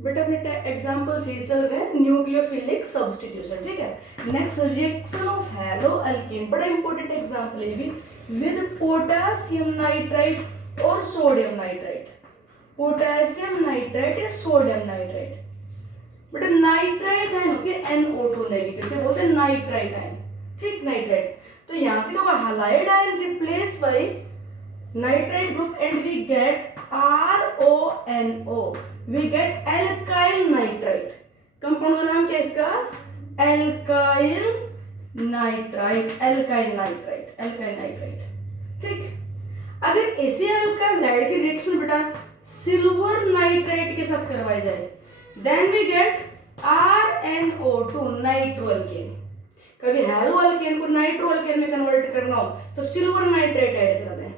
बेटा अपने एग्जाम्पल से चल रहे हैं न्यूक्लियोफिलिक सब्स्टिट्यूशन, ठीक है। Next reaction of hello alkane, बड़ा इंपॉर्टेंट एग्जाम्पल है भी, विद पोटेशियम नाइट्राइट और सोडियम नाइट्राइट, पोटेशियम नाइट्राइट या सोडियम नाइट्राइट। बेटा नाइट्राइट आयन होती है NO2 नेगेटिव, से बोलते हैं नाइट्राइट आयन, ठीक, नाइट्राइट। तो यहां से क्या होगा, halide ion replace by nitrite group and we get RONO, we get alkyl nitrite. Compound का नाम क्या है इसका, alkyl nitrite, alkyl nitrite, alkyl nitrite, ठीक। अगर इसी एल्काइल नाइट्राइट की रिएक्शन बेटा सिल्वर नाइट्राइट के साथ करवाई जाए, then we get RNO2, nitroalkane. कभी हैलो अल्केन को नाइट्रो अल्केन में कन्वर्ट करना हो तो सिल्वर नाइट्राइट ऐड कर दें।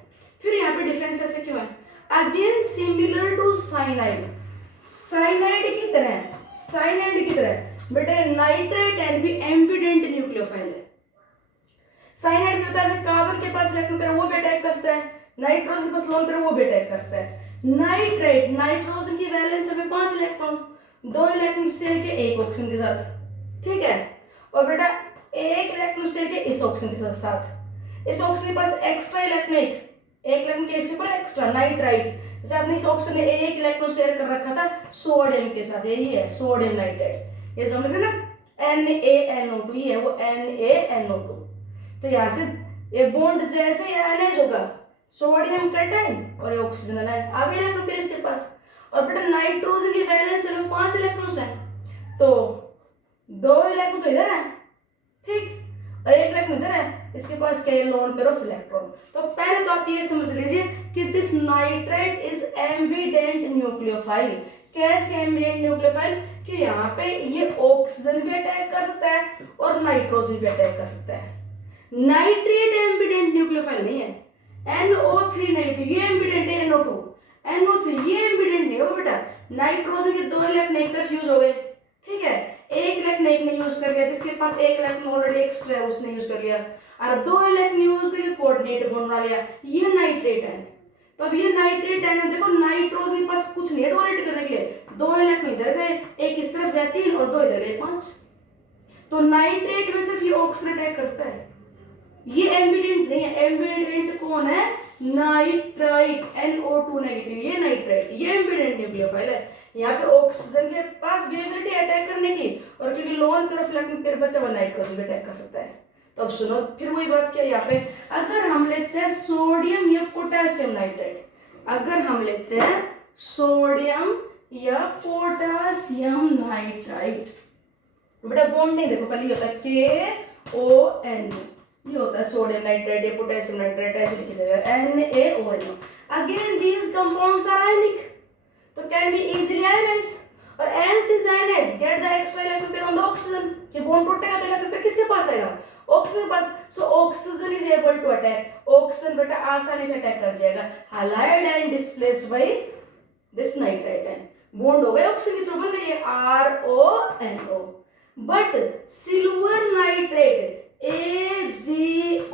फिर यहाँ पे डिफरेंस ऐसे क्यों है, again similar to cyanide, cyanide की तरह, साइनाइड की तरह बेटा नाइट्राइट आयन भी एम्बिडेंट न्यूक्लियोफाइल है। साइनाइड में होता है कार्बन के पास इलेक्ट्रॉन पेयर वो भी अटैक कर सकता है, नाइट्रोजन के पास लोन पेयर वो भी अटैक कर सकता है। नाइट्राइट, नाइट्रोजन की वैलेंस में 5 इलेक्ट्रॉन, 2 इलेक्ट्रॉन शेयर के एक ऑक्सीजन के साथ, ठीक है। और बेटा एक इलेक्ट्रॉन शेयर के इस ऑक्सीजन के साथ, इस ऑक्सीजन के पास एक्स्ट्रा इलेक्ट्रॉन, एक इलेक्ट्रॉन के इसके ऊपर एक्स्ट्रा नाइट्राइट, जैसे आपने इस ऑक्सीजन ने एक इलेक्ट्रॉन शेयर कर रखा था सोडियम के साथ, यही है सोडियम नाइट्राइट। ये जो हमने ना NaNO2, ये है वो NaNO2। तो यहाँ से ये बॉन्ड जैसे आयनाइज होगा, सोडियम कैटायन और ये ऑक्सीजन आयन, आगे इलेक्ट्रॉन पेयर इसके पास। और बेटा नाइट्रोजन की वैलेंस में 5 इलेक्ट्रॉन्स हैं, तो 2 इलेक्ट्रॉन तो इधर है, ठीक, और 1 इलेक्ट्रॉन इधर है, इसके पास क्या है, लोन पेयर ऑफ इलेक्ट्रॉन। तो पहले तो आप ये समझ लीजिए कि this nitrite is ambient nucleophile. कैसे एम्बिडेंट न्यूक्लियोफाइल, कि यहाँ पे ये ऑक्सीजन भी अटैक कर सकता है और नाइट्रोजन भी अटैक कर सकता है। नाइट्रेट एम्बिडेंट न्यूक्लियोफाइल नहीं है, NO3 नेगेटिव ये एम्बिडेंट है, NO2, NO3 ये एम्बिडेंट नहीं हो बेटा। नाइट्रोजन के 2 इलेक्ट्रॉन एक तरफ यूज हो गए, ठीक है, एक इलेक्ट्रॉन एक ने यूज कर लिया, जिसके पास एक इलेक्ट्रॉन ऑलरेडी एक्स्ट्रा है उसने यूज कर लिया, और 2 इलेक्ट्रॉन यूज करके कोऑर्डिनेट बॉन्ड बना लिया, ये नाइट्रेट है। तो अब ये नाइट्रेट है, देखो नाइट्रोजन के पास कुछ नहीं है डोनेट करने के लिए, 2 इलेक्ट्रॉन इधर गए, एक इस तरफ गए 3 और 2 इधर गए 5। तो नाइट्रेट में सिर्फ ये ऑक्सीजन अटैक करता है, ये एम्बिडेंट नहीं है। एम्बिडेंट कौन है, नाइट्राइट, NO2 नेगेटिव, ये नाइट्राइट, ये एम्बिडेंट न्यूक्लियोफाइल है। यहाँ पे ऑक्सीजन के पास भी एबिलिटी अटैक करने की, और क्योंकि lone pair of electron pair बचा हुआ नाइट्रोजन भी अटैक कर सकता है। तो अब सुनो फिर वही बात क्या, यहाँ पे अगर हम लेते हैं सोडियम या पोटेशियम नाइट्राइट, अगर हम लेते हैं सोडियम या पोटेशियम नाइट्राइट, बेटा बॉन्डिंग देखो पहले ये होता है KON, ये होता है सोडियम नाइट्राइट या पोटेशियम नाइट्राइट, ऐसे लिखा जाएगा NaONO। Again these compounds are ionic, तो कैन बी इजीली आयनाइज्ड, और as this ionize get the extra electron pair on the oxygen, कि बॉन्ड टूटेगा तो इलेक्ट्रॉन पेयर किसके पास आएगा, ऑक्सीजन के पास। So oxygen is able to attack, oxygen बेटा आसानी से अटैक कर जाएगा, halide ion displaced by this nitrite ion, bond हो गए ऑक्सीजन के थ्रू, बन गई RONO। But silver nitrate AgONO,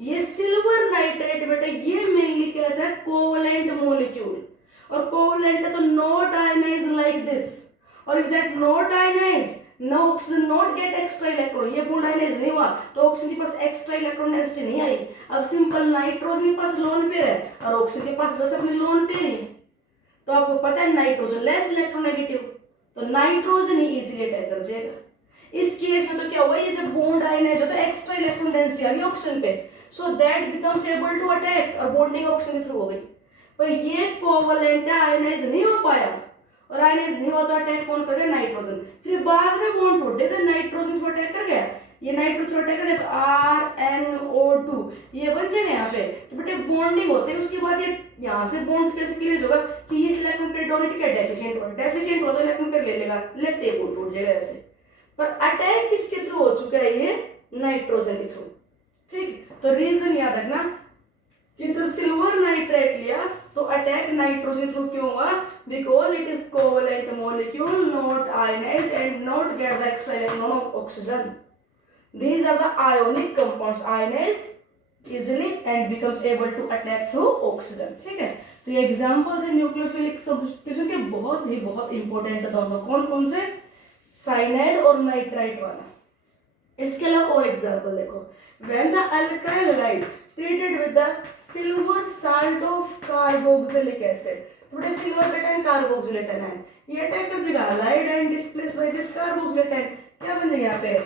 ये सिल्वर नाइट्रेट बेटा ये मेनली कैसा है, कोवलेंट मॉलिक्यूल, और कोवलेंट है तो नॉट आयनाइज लाइक दिस, और if that not ionise no oxygen not get extra electron, ये बॉन्ड आयनाइज नहीं हुआ तो ऑक्सीजन के पास एक्स्ट्रा इलेक्ट्रॉन डेंसिटी नहीं आई। अब सिंपल नाइट्रोजन के पास लोन पेयर है और ऑक्सीजन के पास बस अपनी लोन पेयर है, तो आपको पता है नाइट्रोजन लेस इलेक्ट्रोनेगेटिव, तो नाइट्रोजन ही इजीली अटैक कर जाएगा। इस केस में तो क्या हुआ, ये जब बॉन्ड आयनाइज हो तो एक्स्ट्रा इलेक्ट्रॉन डेंसिटी आ गई ऑक्सीजन पे, so that becomes able to attack, और बॉन्डिंग ऑक्सीजन के थ्रू हो गई। पर ये कोवलेंट आयनाइज नहीं हो पाया, और आयनाइज नहीं हुआ तो अटैक कौन कर गया, नाइट्रोजन। फिर बाद में बॉन्ड टूट गया, नाइट्रोजन थ्रू अटैक कर गया, ये नाइट्रोजन थ्रू अटैक कर गया तो RNO2 ये बन जाएगा यहाँ पे। तो बेटे बॉन्डिंग होते है, उसके बाद ये यहाँ से बॉन्ड कैसे क्लियर होगा कि ये इलेक्ट्रॉन पेयर डोनेट क्या डेफिशिएंट हो, डेफिशिएंट हो तो इलेक्ट्रॉन पेयर ले लेगा, लेते ही टूट जाएगा ऐसे। पर अटैक किसके थ्रू हो चुका है, ये नाइट्रोजन के थ्रू, ठीक। तो रीजन याद रखना कि जब सिल्वर नाइट्राइट लिया तो अटैक नाइट्रोजन थ्रू क्यों हुआ, because it is covalent molecule, not ionise and not get the extra electron of oxygen. These are the ionic compounds, ionize easily and becomes able to attack through oxygen, ठीक है। तो ये example है nucleophilic substitution के, बहुत important दोनों। कौन कौन से? साइनाइड और नाइट्राइट वाला। इसके अलावा और एग्जाम्पल देखो, when the alkyl halide treated with the silver salt of carboxylic acid, थोड़े सिल्वर कटायन कार्बोक्सिलेट आयन, ये अटैक कर जाएगा halide and displace by this carboxylate ion, क्या बन जाएगा यहाँ पे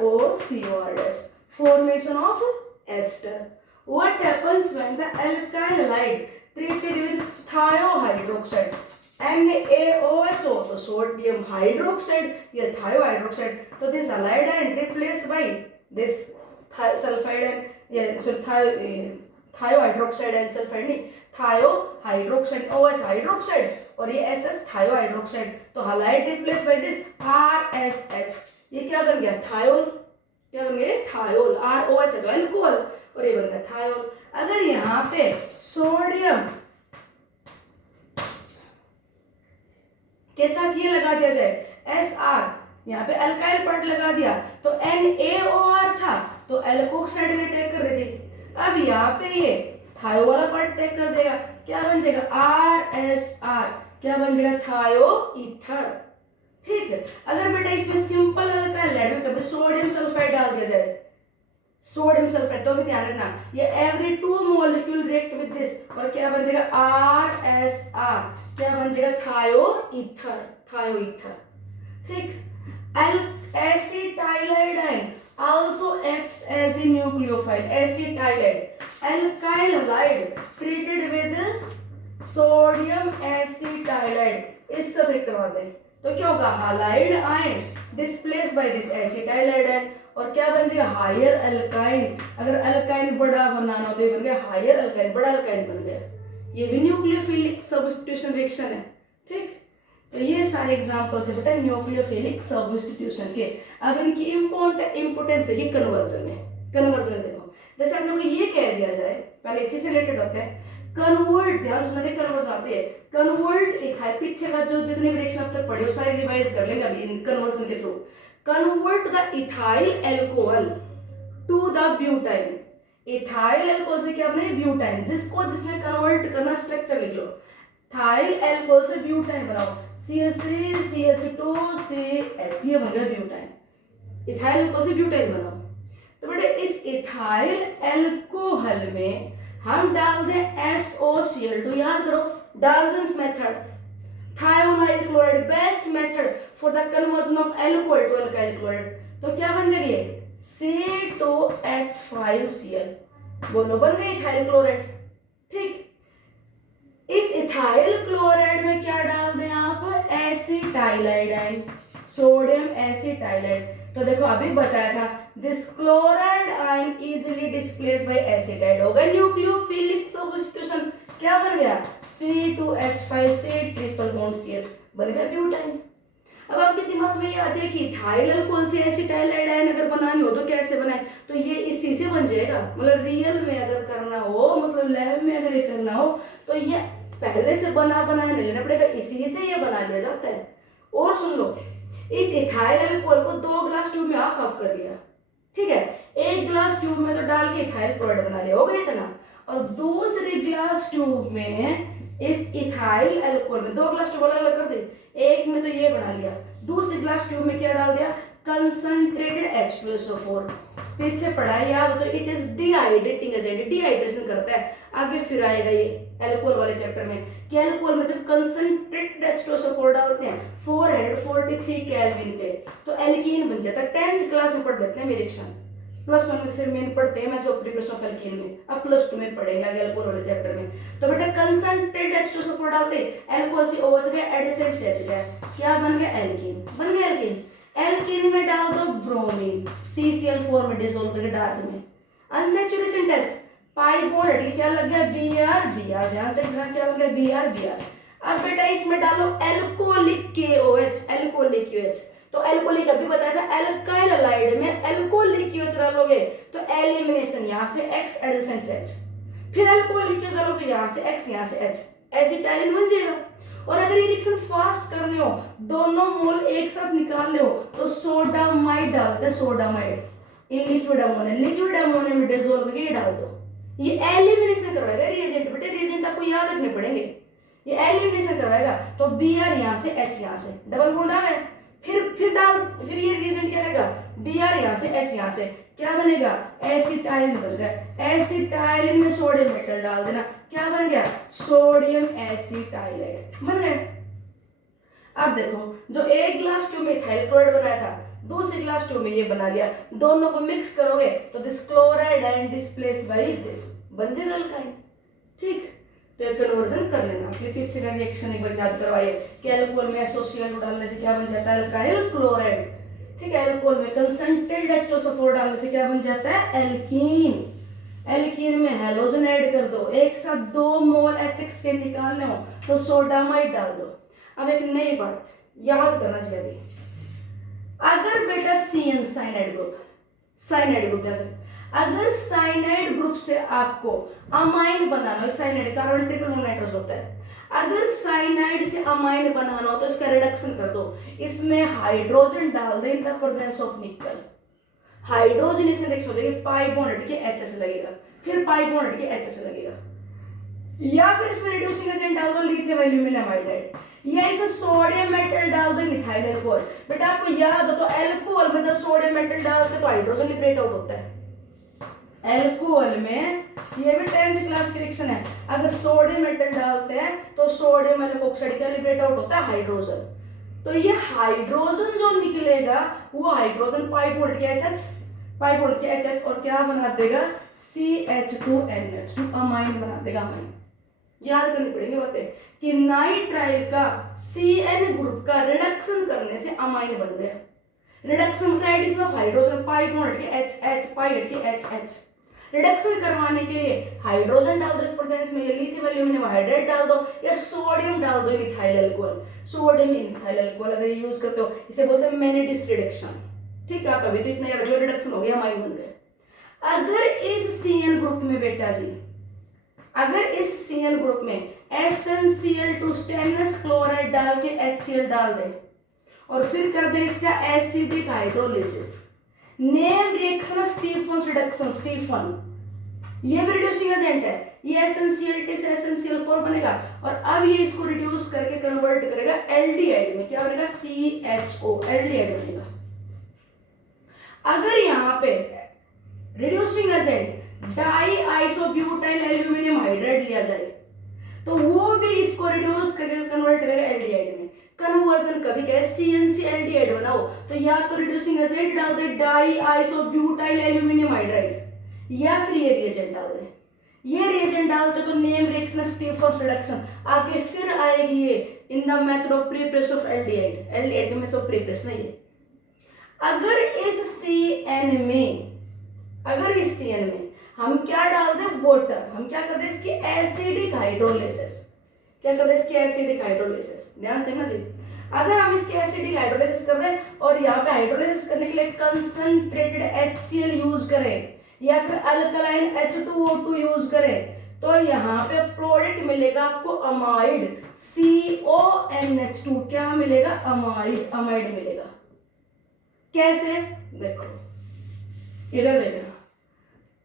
ROCOR dash, formation of ester. What happens when the alkyl halide treated with thiohydroxide NaOH, तो सोडियम हाइड्रोक्साइड, ये थायोहाइड्रोक्साइड, तो this halide ion replaced by this sulfide and thiohydroxide and sulphide नहीं, थायोहाइड्रोक्साइड OH hydroxide और ये SS थायोहाइड्रोक्साइड, तो halide replace by this RSH, ये क्या बन गया? थायोल। क्या बन गया? थायोल। ROH तो अल्कोहल और ये बन गया थायोल। अगर यहाँ पे सोडियम के साथ ये लगा दिया जाए SR, यहाँ पे अल्काइल पार्ट लगा दिया, तो NaOR था तो एल्कोक्साइड ने अटैक कर रही थी। अब यहाँ पे ये थायो वाला पार्ट अटैक कर जाएगा, क्या बन जाएगा? RSR, क्या बन जाएगा? थायो ईथर। ठीक है, अगर बेटा इसमें सिंपल अल्काइल हाइड में कभी सोडियम सल्फाइड डाल दिया जाए, सोडियम सल्फाइड, तो भी ध्यान रखना ये every 2 molecule react with this, और क्या बन जाएगा? RSR, क्या बन जाएगा? थायो ईथर, थायो ईथर। ठीक, एसिटाइलाइड ion also acts as a nucleophile. Acetyl alkyl halide treated with sodium acetylide, इस सब एक करवा दें तो क्या होगा? halide ion displaced by this acetyl ion, और क्या बन जाएगा? Higher alkyne. अगर अल्काइन बड़ा बनाना हो तो ये बन गया हायर अल्काइन, बड़ा अल्काइन बन गया। ये भी न्यूक्लियोफिलिक सब्स्टिट्यूशन रिएक्शन है। ठीक, तो ये सारे एग्जांपल थे बेटा न्यूक्लियोफिलिक सब्स्टिट्यूशन के। अब इनकी इंपोर्टेंस देखिए कन्वर्जन में। कन्वर्जन देखो, जैसे आप लोगों को ये कह दिया जाए, पहले इसी से रिलेटेड होता है, कन्वर्ट, ध्यान सुना दे, कन्वर्स आते हैं, कन्वर्ट इथाइल, पीछे का जो जितने भी रिएक्शन अब तक पढ़े हो सारे रिवाइज कर लेंगे अभी इन कन्वर्जन के through. Convert the ethyl alcohol to the butyne, ethyl alcohol से क्या बने? ब्यूटाइन, जिसमें कन्वर्ट करना स्ट्रक्चर लिख लो, इथाइल एल्कोहल से ब्यूटाइन बनाओ, CH3 CH2 CH, ये बन गया ब्यूटाइन। इथाइल एल्कोहल से ब्यूटाइन बनाओ, तो बेटे इस इथाइल एल्कोहल में हम डाल दें SOCl2, याद करो Dalton's method, thionyl chloride best method for the conversion of alcohol to alkyl chloride, तो क्या बन जाएगी? C2H5Cl, बोलो बन गई इथाइल क्लोराइड। ठीक, इस इथाइल क्लोराइड में क्या डाल दें आप? एसिटाइलाइड आयन, सोडियम एसिटाइलाइड। तो देखो अभी बताया था this chloride ion easily displace bye एसिटाइड, होगा न्यूक्लियोफिलिक सब्स्टिट्यूशन, क्या बन गया? C2H5C ट्रिपल बॉन्ड CS, बन गया ब्यूटाइन। अब आपके दिमाग में ये आ जाए कि इथाइल अल्कोहल से एसिटाइलाइड आयन अगर बनानी हो तो कैसे बनाए, तो ये इसी से बन जाएगा। मतलब रियल में अगर करना हो, मतलब लैब में अगर ये करना हो तो ये पहले से बना नहीं लेना पड़ेगा, इसी से ये बना लिया जाता है। और सुन लो, इस इथाइल अल्कोहल को 2 ग्लास ट्यूब में हाफ कर लिया, ठीक है, 1 ग्लास ट्यूब में तो डाल के इथाइल क्लोराइड बना लिया, हो गया इतना, और दूसरी ग्लास ट्यूब में इस इथाइल अल्कोहल में 2 ग्लास ट्यूब अलग कर दे, एक में तो ये बना लिया, दूसरी ग्लास ट्यूब में क्या डाल दिया? Concentrated H2SO4। पीछे पढ़ा याद हो तो it is dehydrating agent, dehydration करता है। आगे फिर आएगा ये अल्कोहल वाले चैप्टर में कि अल्कोहल में जब कंसंट्रेटेड H2SO4 डालते हैं 443 केल्विन पे तो एल्कीन बन जाता है। 10th क्लास में पढ़ लेते हैं रिएक्शन, +1 में फिर मेन पढ़ते हैं मैं प्रिपरेशन ऑफ एल्कीन में, अब +2 में पढ़ेंगे आगे अल्कोहल वाले चैप्टर में। तो बेटा कंसंट्रेटेड H2SO4 डालते अल्कोहल से OH गया, एडिसेंट से H गया, क्या बन गया? एल्कीन बन गया। एल्कीन, एल्कीन में डाल दो ब्रोमीन, CCl4 में डिसॉल्व करके डार्क में। अनसैचुरेशन टेस्ट, पाई बॉन्ड हट क्या लग गया? Br, ध्यान से देखना क्या बन गया? Br। अब बेटा इसमें डालो एल्कोहलिक KOH, एल्कोहलिक KOH, तो एल्कोहलिक अभी बताया था एल्काइल हाइड में एल्कोहलिक KOH डालोगे तो एलिमिनेशन, यहाँ से X एडिशन से H, फिर एल्कोहलिक KOH डालोगे यहाँ से X, यहाँ से H, एसिटाइलिन बन जाएगा। और अगर ये रिएक्शन फास्ट करनी हो, दोनों मोल एक साथ निकालने हो तो सोडामाइड डालते हैं, sodamide in liquid ammonia, liquid ammonia में डिसॉल्व करके ये डाल दो, ये एलिमिनेशन करवाएगा रिएजेंट, बेटे रिएजेंट आपको याद रखने पड़ेंगे। ये एलिमिनेशन करवाएगा तो Br यहाँ से H यहाँ से डबल बॉन्ड आ गए, फिर ये रिएजेंट क्या करेगा, Br यहाँ से H यहाँ से क्या बनेगा, एसिटाइलिन बन गया। एसिटाइलिन में सोडियम मेटल डाल देना, क्या बन गया, सोडियम एसिटाइलेट बन गए। अब देखो जो एक ग्लास ट्यूब में इथाइल क्लोराइड बनाया था, दूसरे ग्लास ट्यूब में ये बना लिया, दोनों को मिक्स करोगे तो this chloride and displace by this बन जाएगा अल्काइन। ठीक, तो ये कन्वर्जन कर लेना। फिर पीछे का रिएक्शन एक बार याद करवाइए कि अल्कोहल में एसोसिएट डालने से क्या बन जाता है, अल्काइल क्लोराइड। ठीक है, अल्कोहल में कंसंट्रेटेड H2SO4 डालने से क्या बन जाता है, एल्कीन। एल्कीन में हैलोजन ऐड कर दो, एक साथ 2 मोल HX के निकालने हो तो सोडामाइड डाल दो। अब एक नई बात याद करना चाहिए, अगर बेटा CN साइनाइड ग्रुप जैसे अगर साइनाइड ग्रुप से आपको अमाइन बनाना हो, cyanide carbon triple bond nitrogen होता है, अगर साइनाइड से अमाइन बनाना हो तो इसका रिडक्शन कर दो, इसमें हाइड्रोजन डाल दे in the presence of nickel. Hydrogen इससे रिएक्शन हो जाएगी, पाई बॉन्ड हट के HS लगेगा, फिर पाई बॉन्ड हट के HS लगेगा, या फिर इसमें रिड्यूसिंग एजेंट डाल दो लिथियम एल्यूमिनियम हाइड्राइड, या इसमें सोडियम मेटल डाल दो मिथाइल अल्कोहल। बेटा आपको याद हो तो अल्कोहल में जब सोडियम मेटल डालते तो हाइड्रोजन लिबरेट आउट होता है। अल्कोहल में ये भी 10th क्लास की रिएक्शन है, अगर सोडियम मेटल डालते हैं तो सोडियम एल्कोक्साइड का लिबरेट आउट होता है हाइड्रोजन। तो ये हाइड्रोजन जो निकलेगा वो हाइड्रोजन पाई बॉन्ड के HH और क्या बना देगा, CH2NH2 अमाइन बना देगा। अमाइन याद करनी पड़ेगी बातें कि नाइट्राइल का CN ग्रुप का रिडक्शन करने से अमाइन बन गया। रिडक्शन का addition of hydrogen pi bond के HH पाई हट के HH। रिडक्शन करवाने के लिए हाइड्रोजन डाल दो इस प्रेजेंस में, या लिथियम एल्यूमिनियम हाइड्राइड डाल दो, या सोडियम डाल दो methyl alcohol. Sodium methyl alcohol अगर यूज करते हो इसे बोलते हैं मैग्नेटिक रिडक्शन। ठीक है, आप अभी तो इतना याद, जो रिडक्शन हो गया अमाइन बन गए। अगर इस CN ग्रुप में बेटा जी, अगर इस CN ग्रुप में SnCl2 स्टेनलेस क्लोराइड डाल के HCl डाल दे और फिर कर दे इसका acidic hydrolysis, name reaction Stephen reduction. Stephen ये भी रिड्यूसिंग एजेंट है, ये SnCl2 से SnCl4 बनेगा और अब ये इसको रिड्यूस करके कन्वर्ट करेगा एल्डिहाइड में, क्या बनेगा, CHO एल्डिहाइड बनेगा। अगर यहाँ पे reducing agent di isobutyl aluminium hydride लिया जाए तो वो भी इसको रिड्यूस करके कन्वर्ट करेगा एल्डिहाइड में। कन्वर्जन कभी कहे CNC एल्डिहाइड बनाओ तो या तो रिड्यूसिंग एजेंट डाल they die isobutyl aluminium hydride, या फिर ये रिएजेंट डाल दे। ये रिएजेंट डालते तो नेम रिएक्शन स्टीफन रिडक्शन आगे फिर आएगी ये in the method of preparation of aldehyde. Aldehyde के मेथड ऑफ प्रिपरेशन है ये। अगर इस CN में हम क्या डाल दें, वाटर, हम क्या कर दें इसकी एसिडिक हाइड्रोलिसिस। क्या कर दें इसकी एसिडिक हाइड्रोलिसिस, ध्यान से देखना चाहिए। अगर हम इसकी एसिडिक हाइड्रोलिसिस कर दें और यहाँ पे हाइड्रोलिसिस करने के लिए कंसंट्रेटेड HCl यूज करें या फिर अल्कलाइन H2O2 यूज करें तो यहाँ पे प्रोडक्ट मिलेगा आपको अमाइड, CONH2। क्या मिलेगा, अमाइड मिलेगा। कैसे, देखो इधर देखना,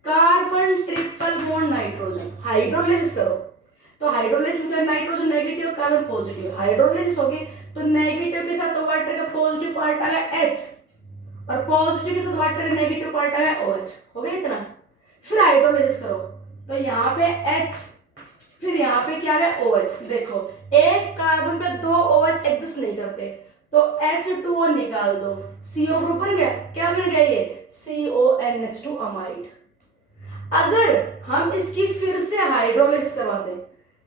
carbon triple bond nitrogen hydrolysis करो तो हाइड्रोलिसिस में nitrogen negative carbon positive, hydrolysis होगी तो नेगेटिव के साथ वाटर का पॉजिटिव पार्ट आ गया H और पॉजिटिव के साथ वाटर का नेगेटिव पार्ट आ गया OH, हो गया इतना। फिर हाइड्रोलिसिस करो तो यहाँ पे H, फिर यहाँ पे क्या है OH। देखो एक कार्बन पे 2 OH एग्जिस्ट नहीं करते तो H2O निकाल दो, CO ग्रुप बन गया। क्या बन गया ये, CONH2 अमाइड। अगर हम इसकी फिर से हाइड्रोलिसिस करवा दें,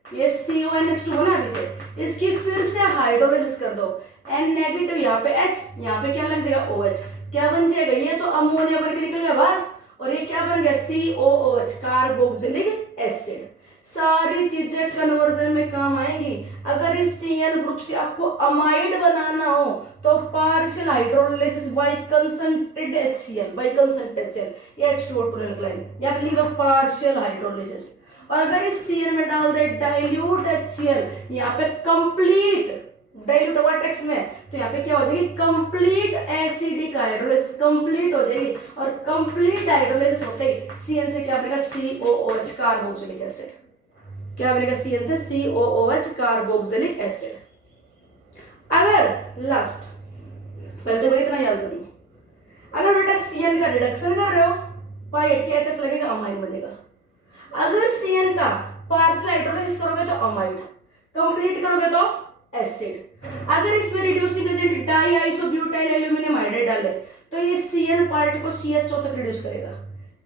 ये CONH2 होना अभी से, इसकी फिर से हाइड्रोलिसिस कर दो, N नेगेटिव यहाँ पे H, यहाँ पे क्या लग जाएगा OH, क्या बन जाएगा, ये तो अमोनिया बन के निकल गया बाहर और ये क्या बन गया COOH कार्बोक्सिलिक एसिड। सारी चीजें कन्वर्जन में काम आएंगी। अगर इस CN ग्रुप से आपको अमाइड बनाना हो तो partial hydrolysis by concentrated HCl, by concentrated HCl या H2O2 अल्कलाइन, या फिर लिख दो पार्शियल हाइड्रोलिसिस। और अगर इस CN में डाल दे डाइल्यूट HCl, यहाँ पे कंप्लीट डाइल्यूट वाटर एक्स में, तो यहाँ पे क्या हो जाएगी कंप्लीट एसिडिक हाइड्रोलाइसिस कंप्लीट हो जाएगी, और कंप्लीट हाइड्रोलाइसिस होते ही CN से क्या बनेगा COOH कार्बोक्सिलिक एसिड, क्या बनेगा CN से COOH कार्बोक्सिलिक एसिड। अगर लास्ट पहले तो इतना याद करिए, अगर बेटा CN का रिडक्शन कर रहे हो पाइट के एच लगेगा अमाइन बनेगा, अगर CN का पार्शियल हाइड्रोलाइसिस करोगे तो अमाइड, कंप्लीट करोगे तो एसिड। अगर इसमें reducing agent di isobutyl aluminium hydride डाले तो ये CN पार्ट को CHO तक रिड्यूस करेगा,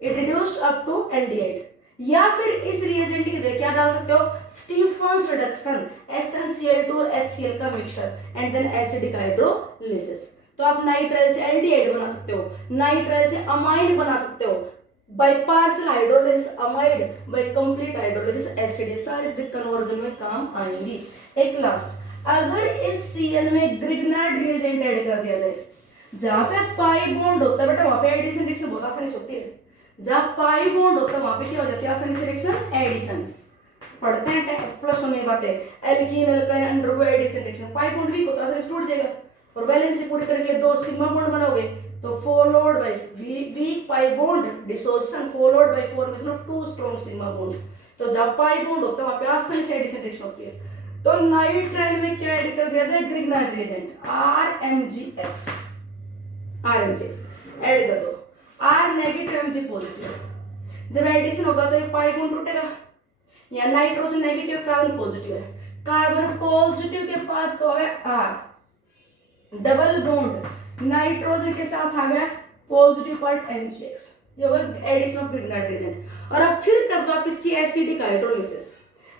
it reduced up to aldehyde. या फिर इस रिएजेंट की जगह क्या डाल सकते हो, स्टीफन्स रिडक्शन SnCl2 और HCl का mixture and then acidic hydrolysis. तो आप नाइट्राइल से एल्डिहाइड बना सकते हो, नाइट्राइल से अमाइन बना सकते हो, by partial hydrolysis amide, by complete hydrolysis acid. ये सारे कन्वर्जन में काम आएंगी। एक लास्ट, अगर इस Cl में ग्रिग्नार्ड रिएजेंट ऐड कर दिया जाए, जहां पे पाई बॉन्ड होता है बेटा वहां पे एडिशन रिएक्शन बहुत आसानी से होती है, जहां पाई बॉन्ड होता है वहां पे क्या हो जाती है आसानी से रिएक्शन एडिशन। पढ़ते हैं प्लस वन में बातें, alkene alkyne undergo addition reaction, pi bond weak होता है आसानी से टूट जाएगा, और वैलेंसी पूरी करने के लिए 2 सिग्मा बॉन्ड बनाओगे तो followed by week pi bond dissociation followed by formation of 2 strong sigma bond. तो जब पाई बॉन्ड होता है वहां पे आसानी से एडिशन रिएक्शन होती है। तो नाइट्राइल में क्या ऐड कर दिया जाए, ग्रिग्नार्ड रिएजेंट RMgX ऐड कर दो, R नेगेटिव Mg पॉजिटिव। जब एडिशन होगा तो ये पाई बॉन्ड टूटेगा, या नाइट्रोजन नेगेटिव कार्बन पॉजिटिव है, कार्बन पॉजिटिव के पास तो आ गया R, डबल बॉन्ड नाइट्रोजन के साथ आ गया पॉजिटिव पार्ट MgX, ये होगा एडिशन ऑफ ग्रिग्नार्ड रिएजेंट। और अब फिर कर दो आप इसकी एसिडिक हाइड्रोलिसिस।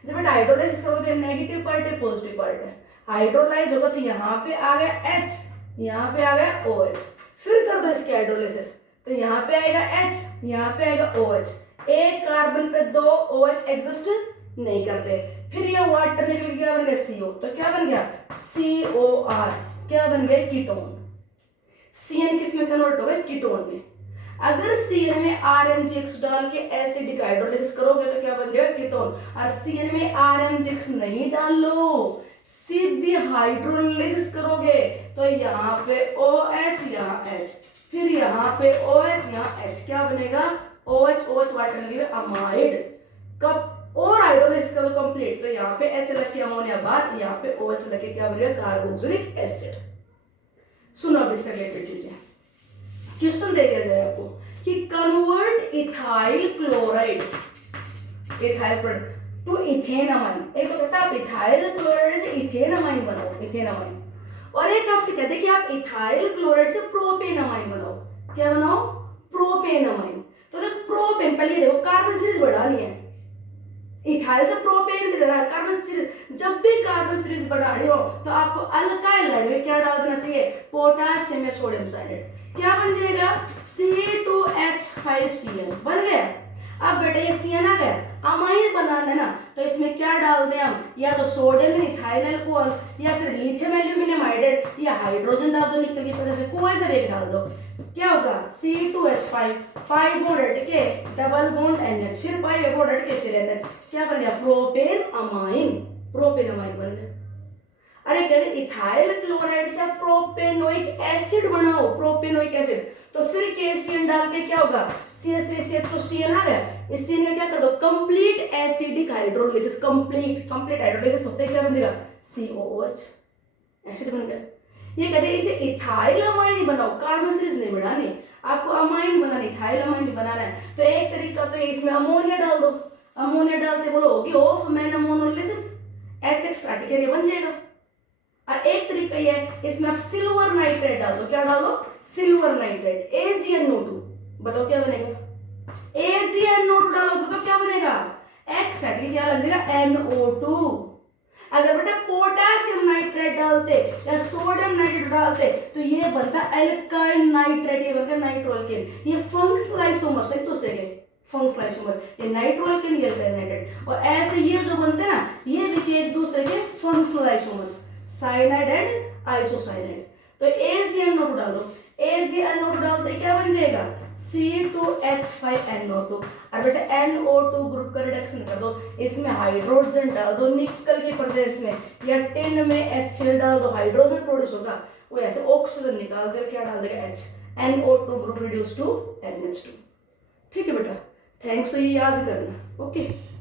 जब हाइड्रोलाइज करोगे नेगेटिव पार्ट है पॉजिटिव पार्ट है, हाइड्रोलाइज होगा तो यहाँ पे आ गया H, यहाँ पे आ गया OH। फिर कर दो इसकी हाइड्रोलिसिस तो यहाँ पे आएगा H, यहाँ पे आएगा OH। एक कार्बन पे 2 OH एग्जिस्ट नहीं करते, फिर ये वाटर निकल गया बन गया CO, तो क्या बन गया COR, क्या बन गया कीटोन। CN किस में कन्वर्ट हो गया कीटोन में। अगर CN में RMgX डाल के एसिडिक हाइड्रोलिसिस करोगे तो क्या बन जाएगा कीटोन, और CN में RMgX नहीं डालो सीधी हाइड्रोलिसिस करोगे तो यहाँ पे OH, यहाँ H, फिर यहाँ पे OH, यहाँ H, क्या बनेगा OH वाटर निकलेगा अमाइड। कब और हाइड्रोलिसिस करो कंप्लीट तो यहाँ पे H लग के अमोनिया बाहर, यहाँ पे OH लग के क्या बनेगा कार्बोक्सिलिक एसिड। सुनो अब इससे रिलेटेड चीजें, क्वेश्चन दे दिया जाए आपको कि convert ethyl chloride to ethanamine. एक तो कहता है आप इथाइल क्लोराइड से इथेनामाइन बनाओ, इथेनामाइन, और एक आपसे कहते हैं कि आप इथाइल क्लोराइड से प्रोपेनामाइन बनाओ। क्या बनाओ प्रोपेनामाइन। तो देखो प्रोपेन, पहले देखो कार्बन सीरीज बढ़ानी है, इथाइल से प्रोपेन की जगह कार्बन सीरीज, जब भी कार्बन सीरीज बढ़ानी हो तो आपको अल्काइल लाइड में क्या डाल देना चाहिए, पोटासियम या सोडियम साइनाइड। क्या बन जाएगा C2H5Cl बन गया। अब बेटा ये CN आ गया, अमाइन बनाना है ना, तो इसमें क्या डाल दें हम, या तो सोडियम इथाइल अल्कोहल, या फिर लिथियम एल्यूमिनियम हाइड्राइड, या हाइड्रोजन डाल दो निकल की वजह से, कोई सा एक डाल दो। क्या होगा C2H5, पाई बॉन्ड हटके डबल बॉन्ड NH, फिर पाई बॉन्ड हटके फिर NH, क्या बन गया प्रोपेन अमाइन, प्रोपेन अमाइन बन गया। अरे कह रहे इथाइल क्लोराइड से प्रोपेनोइक एसिड बनाओ, प्रोपेनोइक एसिड, तो फिर KCN डाल के क्या होगा CH3CH तो CN आ गया। इस CN का क्या कर दो complete acidic hydrolysis, complete hydrolysis होते क्या बन जाएगा COOH एसिड बन गया। ये कहते हैं इसे इथाइल अमाइन बनाओ, कार्बन सीरीज नहीं बढ़ानी, आपको अमाइन बनानी, इथाइल अमाइन बनाना है। तो एक तरीका तो इसमें अमोनिया डाल दो, अमोनिया डालते बोलो होगी ऑफ मैन मोनोलिसिस, HX स्ट्रैटिक बन जाएगा। और एक तरीका ये है इसमें आप सिल्वर नाइट्रेट डाल दो, क्या डाल दो सिल्वर नाइट्रेट AgNO2, बताओ क्या बनेगा, AgNO2 डालोगे तो क्या बनेगा X स्ट्रैटिक क्या लग जाएगा NO2। अगर बेटा पोटेशियम नाइट्रेट डालते या सोडियम नाइट्रेट डालते तो ये बनता एल्काइल नाइट्रेट, ये बनता नाइट्रोअल्केन। ये फंक्शनल आइसोमर्स एक दूसरे के, फंक्शनल आइसोमर, ये नाइट्रोअल्केन ये एल्काइल नाइट्रेट, और ऐसे ये जो बनते हैं ना ये भी एक दूसरे के functional isomers, cyanide and isocyanide. तो AgNO2 डालो, AgNO2 डालते क्या बन जाएगा C2H5NO2। और बेटा NO2 ग्रुप का रिडक्शन कर दो, इसमें हाइड्रोजन डाल दो निकल के प्रदेश में, या टिन में HCl डाल दो, हाइड्रोजन प्रोड्यूस होगा, वो ऐसे ऑक्सीजन निकाल कर क्या डाल देगा H, NO2 group reduce to NH2। ठीक है बेटा, थैंक्स, तो ये याद करना। ओके।